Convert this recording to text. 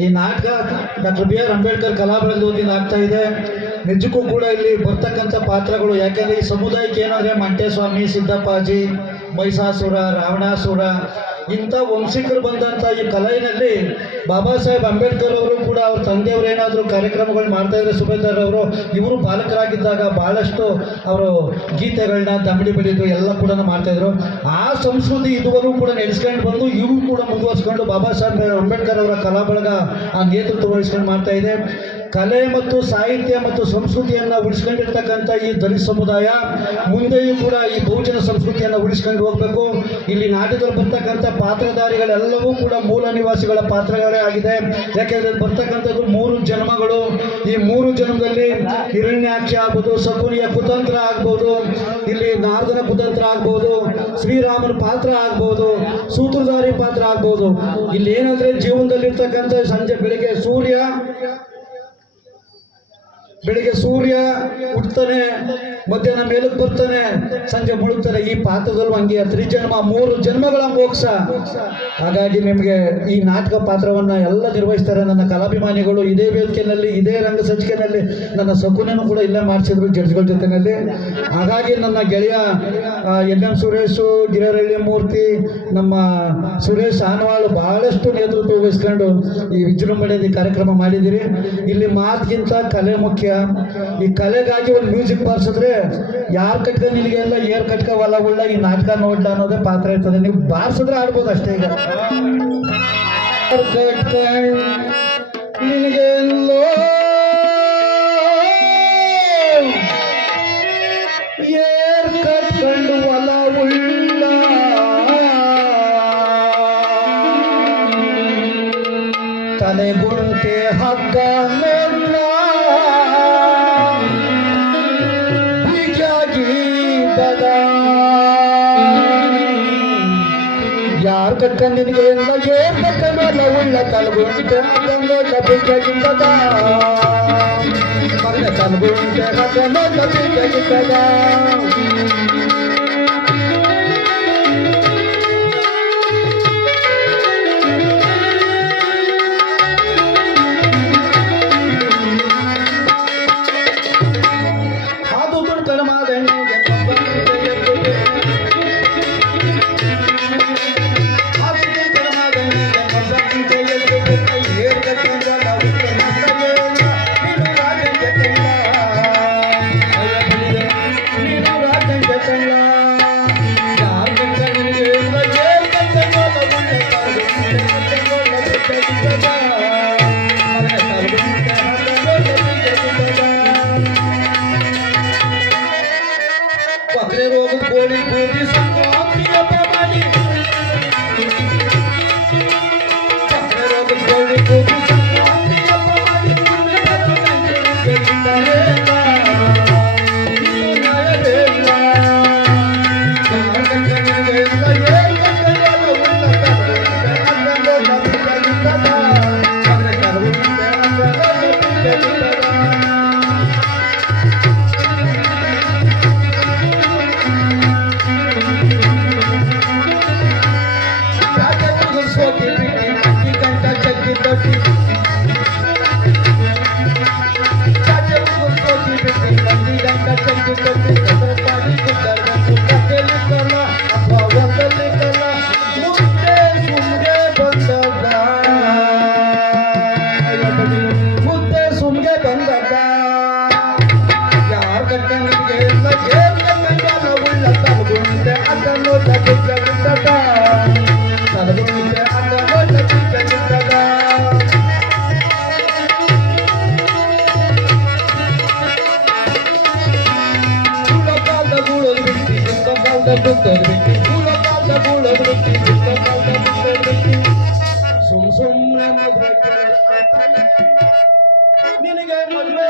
ಈ ನಾಟಕ doctor B R Ambedkar ಕಲಾಬಳಗದ ವತಿಯಿಂದ ಆಗ್ತಾ ಇದೆ. ನಿಜಕ್ಕೂ ಕೂಡ ಇಲ್ಲಿ ಬರ್ತಕ್ಕಂಥ ಪಾತ್ರಗಳು, ಯಾಕೆಂದರೆ ಈ ಸಮುದಾಯಕ್ಕೆ ಏನಂದರೆ ಮಂಟೇಸ್ವಾಮಿ, ಸಿದ್ದಪ್ಪಾಜಿ, ಮಹಿಷಾಸುರ, ರಾವಣಾಸುರ ಇಂಥ ವಂಶಿಕರು ಬಂದಂಥ ಈ ಕಲೆಯಲ್ಲಿ ಬಾಬಾ ಸಾಹೇಬ್ ಅಂಬೇಡ್ಕರ್ ಅವರು ಕೂಡ ಅವ್ರ ತಂದೆಯವರು ಏನಾದರೂ ಕಾರ್ಯಕ್ರಮಗಳು ಮಾಡ್ತಾಯಿದ್ರೆ ಸುಬೇದಾರ್ ಅವರು, ಇವರು ಬಾಲಕರಾಗಿದ್ದಾಗ ಭಾಳಷ್ಟು ಅವರು ಗೀತೆಗಳನ್ನ ದಮಡಿ ಬಡಿದು ಎಲ್ಲ ಕೂಡ ಮಾಡ್ತಾಯಿದ್ರು. ಆ ಸಂಸ್ಕೃತಿ ಇದುವರೆಗೂ ಕೂಡ ನಡೆಸ್ಕೊಂಡು ಬಂದು ಇವರು ಕೂಡ ಮುಂದುವರಿಸ್ಕೊಂಡು ಬಾಬಾ ಸಾಹೇಬ್ ಅಂಬೇಡ್ಕರ್ ಅವರ ಕಲಾ ಬಳಗ ಆ ನೇತೃತ್ವ ವಹಿಸ್ಕೊಂಡು ಮಾಡ್ತಾ ಇದೆ. ಕಲೆ ಮತ್ತು ಸಾಹಿತ್ಯ ಮತ್ತು ಸಂಸ್ಕೃತಿಯನ್ನು ಉಳಿಸ್ಕೊಂಡಿರ್ತಕ್ಕಂಥ ಈ ದಲಿತ ಸಮುದಾಯ ಮುಂದೆಯೂ ಕೂಡ ಈ ಬಹುಜನ ಸಂಸ್ಕೃತಿಯನ್ನು ಉಳಿಸ್ಕೊಂಡು ಹೋಗಬೇಕು. ಇಲ್ಲಿ ನಾಟಕದಲ್ಲಿ ಬರ್ತಕ್ಕಂಥ ಪಾತ್ರಧಾರಿಗಳೆಲ್ಲವೂ ಕೂಡ ಮೂಲ ನಿವಾಸಿಗಳ ಪಾತ್ರಗಳೇ ಆಗಿದೆ. ಯಾಕೆಂದರೆ ಬರ್ತಕ್ಕಂಥದ್ದು 3 ಜನ್ಮಗಳು. ಈ 3 ಜನ್ಮದಲ್ಲಿ ಹಿರಣ್ಯಾಕ್ಷ ಆಗ್ಬೋದು, ಶಕುನಿಯ ಕುತಂತ್ರ ಆಗ್ಬೋದು, ಇಲ್ಲಿ ನಾರದನ ಕುತಂತ್ರ ಆಗ್ಬೋದು, ಶ್ರೀರಾಮನ ಪಾತ್ರ ಆಗ್ಬೋದು, ಸೂತ್ರಧಾರಿ ಪಾತ್ರ ಆಗ್ಬೋದು. ಇಲ್ಲಿ ಏನಂದರೆ ಜೀವನದಲ್ಲಿರ್ತಕ್ಕಂಥ ಬೆಳಿಗ್ಗೆ ಸೂರ್ಯ ಹುಟ್ಟುತ್ತಾನೆ, ಮಧ್ಯಾಹ್ನ ಮೇಲಕ್ಕೆ ಬರ್ತಾನೆ, ಸಂಜೆ ಮುಳುಗ್ತಾನೆ. ಈ ಪಾತ್ರದಲ್ಲೂ ಹಂಗೆ 3 ಜನ್ಮಗಳ ಮೋಕ್ಷ. ಹಾಗಾಗಿ ನಿಮಗೆ ಈ ನಾಟಕ ಪಾತ್ರವನ್ನು ಎಲ್ಲ ನಿರ್ವಹಿಸ್ತಾರೆ ನನ್ನ ಕಲಾಭಿಮಾನಿಗಳು. ಇದೇ ವೇದಿಕೆಯಲ್ಲಿ, ಇದೇ ರಂಗ ಸಂಚಿಕೆಯಲ್ಲಿ ನನ್ನ ಸಕುನೂ ಕೂಡ ಇಲ್ಲೇ ಮಾಡಿಸಿದ್ರು ಜಡ್ಜ್ಗಳ ಜೊತೆಯಲ್ಲಿ. ಹಾಗಾಗಿ ನನ್ನ ಗೆಳೆಯ ಎಂ ಸುರೇಶು, ಗಿರಹಳ್ಳಿ ಮೂರ್ತಿ, ನಮ್ಮ ಸುರೇಶ್ ಆನವಾಳು ಬಹಳಷ್ಟು ನೇತೃತ್ವ ವಹಿಸ್ಕೊಂಡು ಈ ವಿಜೃಂಭಣೆಯ ಕಾರ್ಯಕ್ರಮ ಮಾಡಿದ್ದೀರಿ. ಇಲ್ಲಿ ಮಾತಿಗಿಂತ ಕಲೆ ಮುಖ್ಯ. ಈ ಕಲೆಗಾಗಿ ಒಂದು ಮ್ಯೂಸಿಕ್ ಬಾರಿಸಿದ್ರೆ ಯಾರು ಕಟ್ಕ ನಿನಗೆ ಎಲ್ಲ ಏರ್ ಕಟ್ಕವಲ್ಲ ಉಳ್ಳ ಈ ನಾಟಕ ನೋಡ್ಲ ಅನ್ನೋದೇ ಪಾತ್ರ ಇರ್ತದೆ. ನೀವು ಬಾರಿಸಿದ್ರೆ ಆಡ್ಬೋದು ಅಷ್ಟೇ. ಈಗ ನಿನಗೆಲ್ಲೋ ಏರ್ ಕಟ್ಕೊಂಡು ಹೊಲ ಉಳ್ಳ ತಲೆಗುಂಟೆ ಹಗ್ಗ ಯಾರು ಕಟ್ಕೊಂಡು ನಿನಗೆ ಎಲ್ಲ ಏರ್ ಕಟ್ಕೊಂಡಲ್ಲ ಉಳ್ಳ ತಲೆಗುಂಟೆ ತಪ್ಪಿದ್ದಾಗಿದ್ದದ ತಲೆಗುಂಟೆ ತಪ್ಪಿದ್ದಾಗಿದ್ದದ. ಸುಮ್ಮನೆ ನಿನಗೆ ಮದುವೆ